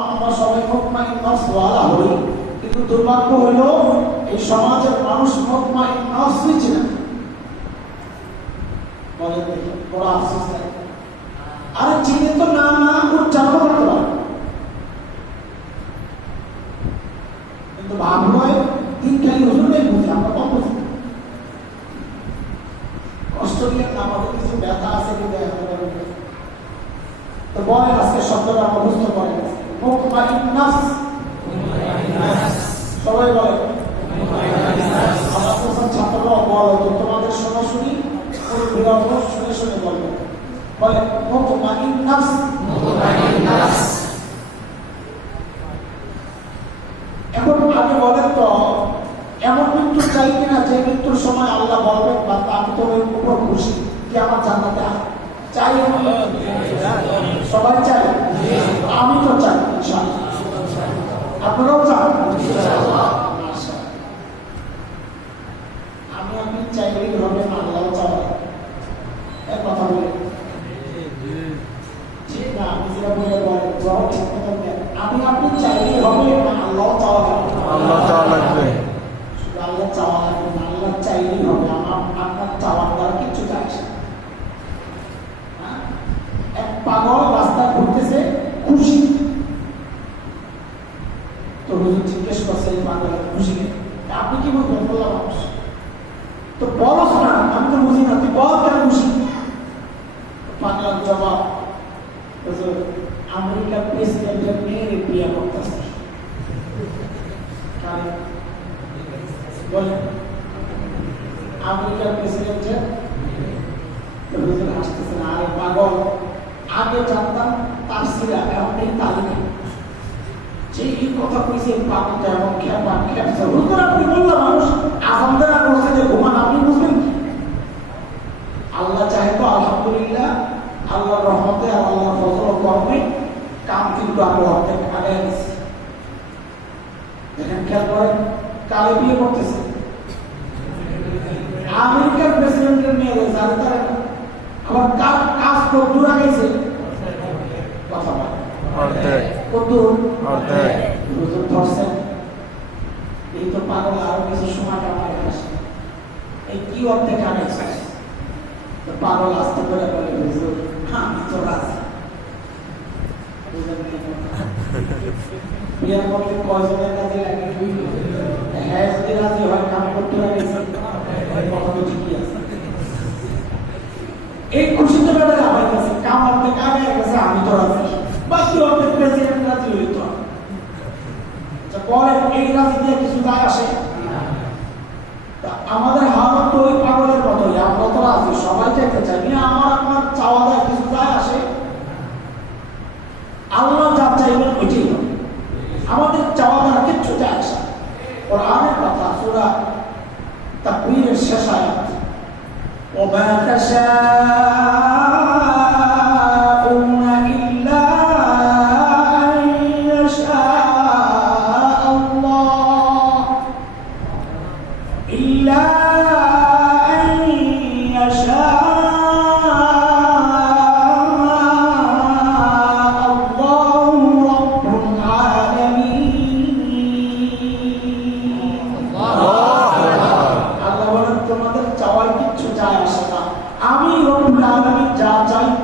আমরা সবাই মুতমাইন নফস ওয়ালা হই, কিন্তু দুর্ভাগ্য হলো এই সমাজের মানুষ মুতমাইন নফসই ছিল না। বলে বড় আফসোস লাগে। আরে চিনে তো না না উচ্চারণ করতে পারে, কিন্তু ভাব হয় দিন খালি হুজুর নেই বুঝি, আমরা কম বুঝি। কষ্ট নিয়ে আমাদের কিছু ব্যথা আছে কিন্তু তো বলে আজকে শব্দটা মুখস্থ করে মুতমাইন নফস। সবাই বলে আমার ছাত্ররা বলো তো তোমাদের শোনাশুনি শুনে শুনে বলবো, বলে মুতমাইন নফস। এখন আগে বলেন তো এমন মৃত্যু চাই কিনা যে মৃত্যুর সময় আল্লাহ বলবেন বা আমি তো ওই উপর খুশি যে আমার জান্নাতে চাই? সবাই চাই, আমি তো চাই, আপনারাও চান। আমি আপনি চাইলেই হবে না, আল্লাহ চাওয়া এক কথা বলে ঠিক না? আমি যেটা বলে আমি আপনি চাইলেই হবে না, আল্লাহ চাওয়া লাগবে। আল্লাহ চাওয়া লাগবে, শুধু আল্লাহ চাওয়া লাগবে না, আল্লাহ চাইলেই হবে। আপনার চাওয়ার দ্বারা কিছু চাইছে। এক পাগল রাস্তায় ঘুরতেছে খুশি, তো হুজুর জিজ্ঞেস করছে এই পাগলের খুশি নেই, আপনি কি বলবেন? বললাম মানুষ তো বলো না, আমি তো বুঝি না, তুই বল কেন খুশি? পাগলার জবাব, আমেরিকার প্রেসিডেন্টের মেয়ের বিয়ে করতেছে। বলে আমেরিকার প্রেসিডেন্টের আসতেছে না। আরে পাগল, আগে জানতাম তার সিরা এখন এই তালিকা যে এই কথা কইছে পাগলটা এমন খেপা খেপছে হুজুর আপনি বললাম মানুষ আলহামদুলিল্লাহ করছে যে ঘুমান, আপনি বুঝবেন আল্লাহ চাহে তো আলহামদুলিল্লাহ, আল্লাহর রহমতে আর আল্লাহর ফজল ও করমে কাম কিন্তু আমরা অর্ধেক আগে গেছি। দেখেন খেয়াল করেন, কালে বিয়ে করতেছে আমেরিকার প্রেসিডেন্টের মেয়ে রয়েছে, আর তার আবার কাজ কদ্দুর আগেছে কথা বলে কদ্দুর হুজুর ধরছেন। এই তো পাগল আরো কিছু সময় কামাই আসে, এই কি অর্ধেক আগাইছে? পাগল আসতে করে বলে হুজুর আমি তো রাজি। বিয়ের করলে কয়জনের কাজে লাগে? হ্যাঁ যদি রাজি হয় কাম করতে লাগেছে, কথা তো ঠিকই আছে। এই খুশিতে বেড়ে আমার কাছে কাম অর্ধেক আগে গেছে, আমি তো রাজি, বাকি অর্ধেক প্রেসিডেন্ট রাজি হইত। পরে এই রাজি দিয়ে কিছু যায় আসে? আমাদের হালত তো ওই পাগলের মতোই, আমরা তো রাজি, সবাই যেতে চাই না, আমার আপনার চাওয়া দেয় কিছু যায় আসে? আল্লাহ যা চাইবেন ওইটাই হবে, আমাদের চাওয়া দ্বারা কিচ্ছু যায় আসে। কোরআনের কথা সূরা তাকবীরের শেষ আয়াত, ওয়া তাশাউনা ইল্লা আন ইয়াশা আল্লাহ ইল্লা আন ইয়াশা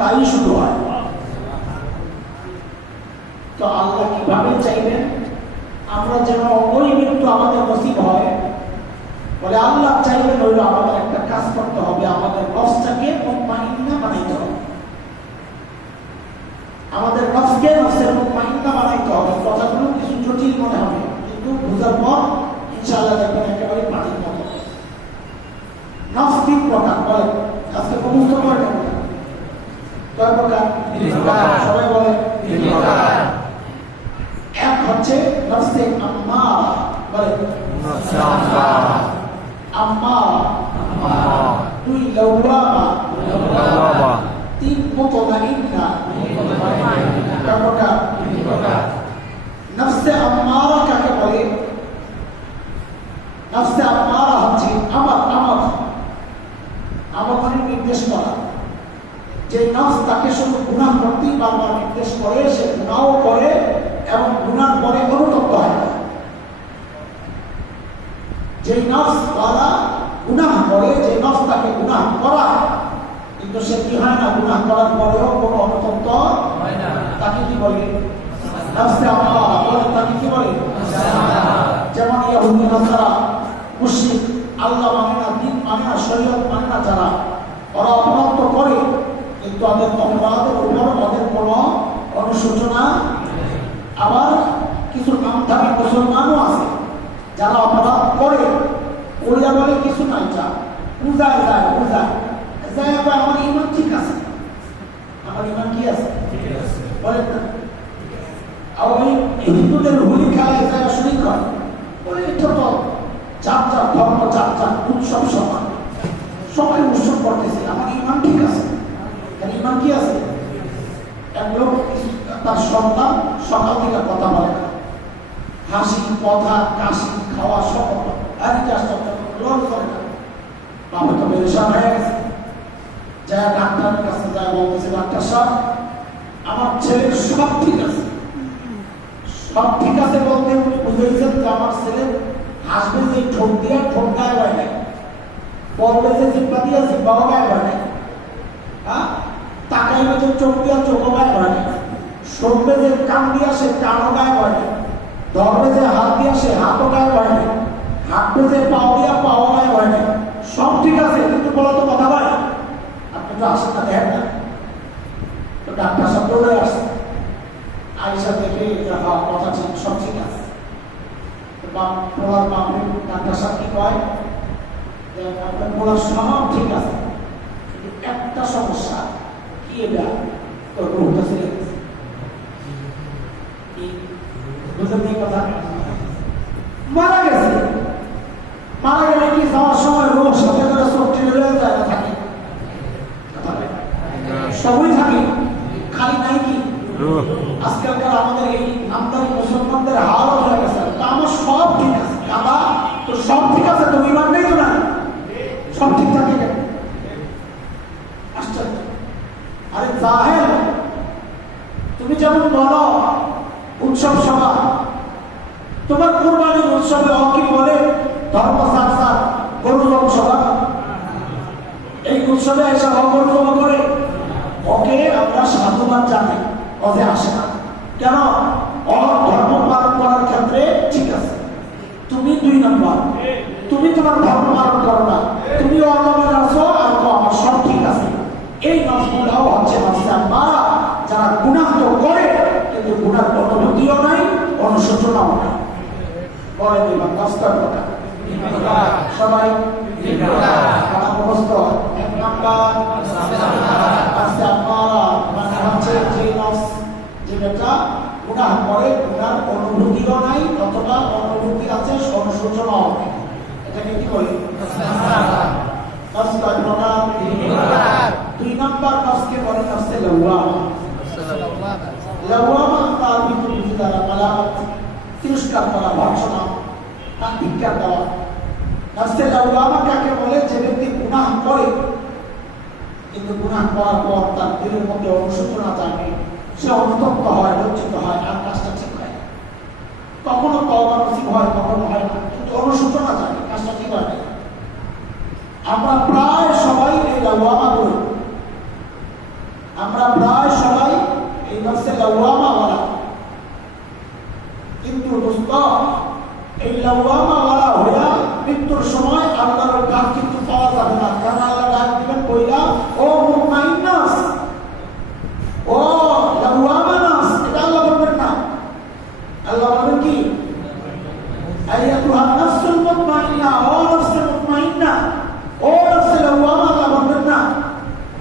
তাই শুরু হয়। তো আল্লাহ কিভাবে চাইবেন আমরা যেন ওই মৃত্যু আমাদের নসিব হয়? বলে আল্লাহ চাইবেন হইল আমাদের একটা কাজ করতে হবে, আমাদের নফসটাকে মুতমাইন্না বানাইতে হবে। আমাদের নফসকে নফসের মুতমাইন্না বানাইতে হবে। কথাগুলো কিছু জটিল মনে হবে, কিন্তু বুঝার পর ইনশাআল্লাহ দেখবেন একেবারে পানির মতো। নফস তিন প্রকার, বলে আজকে মুখস্থ করে নেব। সবাই বলে এক হচ্ছে নফসে আম্মারা, বলে আম্মারা, দুই লাওয়ামা, তিন মুতমাইন্না। নফসে আম্মারা কাকে বলে? নফসে আম্মারা হচ্ছে আমার মানে নির্দেশ করা, যে নফস তাকে শুধু গুনাহ করতেই বারবার নির্দেশ করে, সে গুনাহও করে এবং নফস ওয়ালা গুনাহ করে, যে নফস তাকে গুনাহ করায়, কিন্তু সে কি হয় না, গুনাহ করার পরেও কোনো অনুতপ্ত হয় না, তাকে কি বলে? নফসে আমারা বলে, তাকে কি বলে? যেমন ইহুদি নাসারা মুশরিক, আল্লাহ মানে না, দ্বীন মানে না, শরীয়ত মানে না, যারা ওরা অপরাধ তো করে, কিন্তু ওদের অপরাধের উপর ওদের কোনো অনুশোচনা। আবার কিছু নামধারী মুসলমানও আছে যারা অপরাধ করে, ওরা বলে কিছু নাই, যা পূজায় যায়, পূজায় যায়, আমার ইমান ঠিক আছে, আমার ইমান কি আছে বলেন না। আর ওই হিন্দুদের হোলি খেলায় যায় শরীর করে, বলে এটা তো যার যার ধর্ম, যার যার উৎসব, সমান সবাই উৎসব করতেছে, আমার ইমান ঠিক আছে। ইমান কি আছে? এক লোক তার সন্তান সকাল থেকে কথা বলে না, হাসি, কথা, কাশি, খাওয়া সব আর গ্রহণ করে না, বাবা তো বেরেশান হয়ে গেছে, যা ডাক্তারের কাছে যায়, বলতেছে ডাক্তার সাহেব আমার ছেলের সব ঠিক আছে। সব ঠিক আছে বলতে উনি বুঝেছেন যে আমার ছেলে হাসবে যে ঠোঁট দিয়ে ঠোঁট গায়ে হয় নাই, বলবে যে জিব্বা দিয়ে জিব্বাও গায়ে হয় নাই, হ্যাঁ, তাকাইবে যে চোখ দিয়ে চোখও গায়ে হয় নাই, শুনবে যে কান দিয়ে সে কানও গায়ে হয় নাই, ধরবে যে হাত দিয়ে সে হাতও গায়ে হয় নাই, হাঁটবে যে পাও দিয়ে পাও গায়ে হয় নাই, সব ঠিক আছে, কিন্তু বলো তো কথা ভাই, আপনি তো আসেন না, দেখেন না। তো ডাক্তার সাহেব দৌড়ে আসে, আইসা দেখে কথা ঠিক, সব ঠিক আছে। পোলার বাপে ডাক্তার সাহেব কি কয়, যে আপনার পোলার সব ঠিক আছে, কিন্তু একটা সমস্যা কি, এটা তোর রোগটা ছেড়ে গেছে। বুঝলেন এই কথা? মারা গেছে, মারা গেলে কি যাওয়ার সময় রোগ সাথে করে চোখ টেনে যায় না, থাকে সবই থাকে, খালি নাই কি। আজকালকার আমাদের এই নামদারি মুসলমানদের হাল হয়ে গেছে, আমার সব ঠিক আছে, দাদা তো সব ঠিক আছে, তুমি ইমান নেই তো না, সব ঠিক থাকে কেন? আশ্চর্য। আরে জাহেল, তুমি যেমন বলো উৎসব সভা, তোমার কুরবানির উৎসবে কি বলে ধর্ম চর্চা, গরু জব সভা, এই উৎসবে এসে গরু জব করে, ওকে আমরা সাধুবাদ জানাই, ওকে আসে না কেন? ধর্ম পালন করার ক্ষেত্রে ঠিক আছে, তুমি 2 নম্বর, তুমি তোমার ধর্ম পালন করো না, তুমি অধর্মে আছো, আর আমার সব ঠিক আছে। এই নফসগুলাও হচ্ছে নফসে আম্মারা, যারা গুনাহ তো করে কিন্তু গুনার অনুভূতিও নাই, অনুশোচনাও নাই। বলেন এবার নফসের কথা সবাই এক নাম্বার নফসে আম্মারা, মানে হচ্ছে যে নফস যেটা গুনাহ করে, গুনার অনুভূতিও নাই, অথবা অনুভূতি আছে, অনুশোচনাও নাই, এটাকে কি বলি? নফস কয় প্রকার? 2 নম্বর নফসকে বলে নফসে লাওয়ামা। লাওয়ামা তার ভিতরে দ্বারা মালামত, তিরস্কার করা, ভর্ৎসনা, ধিক্কার দেওয়া। নফসে লাওয়ামা কাকে বলে? যে ব্যক্তি গুনাহ করে কিন্তু গুনাহ করার পর তার দিলের মধ্যে অনুশোচনা জাগে, সে অনুতপ্ত হয়, লজ্জিত হয়, আর কাজটা ঠিক হয়, কখনো তওবা নসিব হয়, কখনো হয় না, কিন্তু অনুশোচনা জাগে, কাজটা ঠিক হয় না। আমরা প্রায় সবাই এই লাওয়ামা করি, আমরা প্রায় সবাই এই নফসে লাওয়ামা ওয়ালা, কিন্তু দোস্ত এই লাওয়ামা ওয়ালা হইয়া মৃত্যুর সময় আল্লাহর কাজ কিন্তু পাওয়া যাবে না, কারণ আল্লাহ ডাক দিবেন কইলা, ও মুতমাইন নাস, ও লাওয়ামা নাস, এটা আল্লাহ বলবেন না। আল্লাহ বলবেন কি? আইয়াতুহান নাফসুল মুতমাইন্না, ও নফসে মুতমাইন্না, ও নফসে লাওয়ামা, আল্লাহ বলবেন না।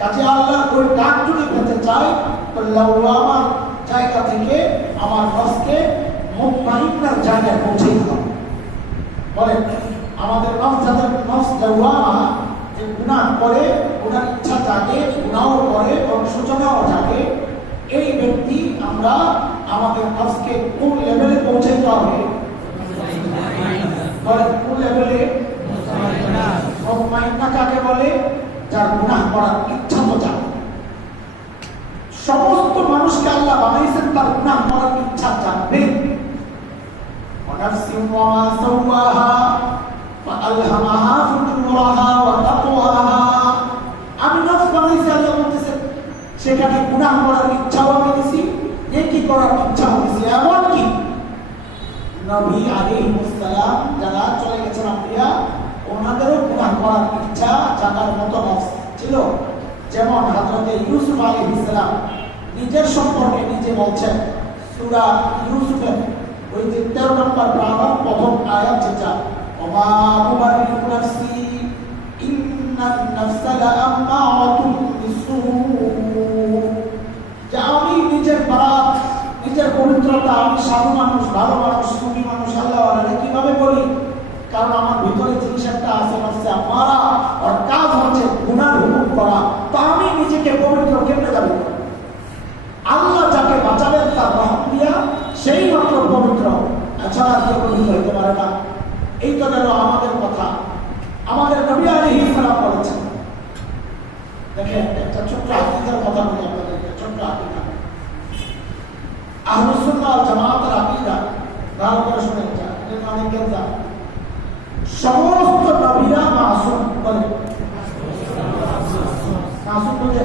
কাজে আল্লাহ ওই ডাক যদি পেতে চায়, তো লাওয়ামার জায়গা থেকে আমার নফসকে মুতমাইন্নার জায়গায় পৌঁছে দিতে হবে। বলেন আমাদের নফস, যাদের নফস লাওয়ামা, যে গুনাহ করে, গুনার ইচ্ছা জাগে, গুনাহও করে, অনুশোচনাও জাগে, এই ব্যক্তি আমরা আমাদের নফসকে কোন লেভেলে পৌঁছাইতে হবে? বলেন কোন লেভেলে? মুতমাইন্না কাকে বলে? যার গুনাহ করার ইচ্ছা তো জাগে। সমস্ত মানুষকে আল্লাহ বানাইছেন তার গুনাহ করার ইচ্ছা জাগবে। ওয়ানাফসিন ওয়া মা সাওয়াহা ফাআলহামাহা করার ইচ্ছা হয়েছে। এমনকি নবী আলাইহিস সালাম যারা চলে গেছেন আম্বিয়া, ওনাদেরও গুনাহ করার ইচ্ছা জাগার মতো ছিল। যেমন হযরত ইউসুফ আলাইহিস সালাম নিজের সম্পর্কে নিজে বলছেন সূরা ইউসুফের ওই যে 13 নম্বর পারার প্রথম আয়াত, যেটা ওমা উবারিউ নাফসি ইন্নান নাফসা লাআম্মারাতুন বিসূ, যে আমি নিজের বারাত, নিজের পবিত্রতা, আমি সাধু মানুষ, ভালো মানুষ, সুফি মানুষ, আল্লাহওয়ালা কিভাবে বলি? কারণ আমার ভিতরে জিনিস একটা আছে, নফসে আমারা, আর কাজ হচ্ছে গুনাহ হুকুম করা। তো আমি নিজেকে পবিত্র কেমনে যাবো? আল্লাহ যাকে বাঁচাবেন তার রহম দিয়া সেই মাত্র পবিত্র, এছাড়া কেউ পবিত্র হইতে পারে না। এই তো গেল আমাদের কথা। আমাদের নবী আলাইহিস সালাম বলেছেন, দেখেন একটা ছোট্ট আকীদার কথা বলি আপনাদেরকে, ছোট্ট আকীদা, আহলুস সুন্নাহ ওয়াল জামাতের আকীদা, ভালো করে শুনেন, এটা অনেকে জানে। সমস্ত নবীরা মাসুম, বলে মাসুম বলে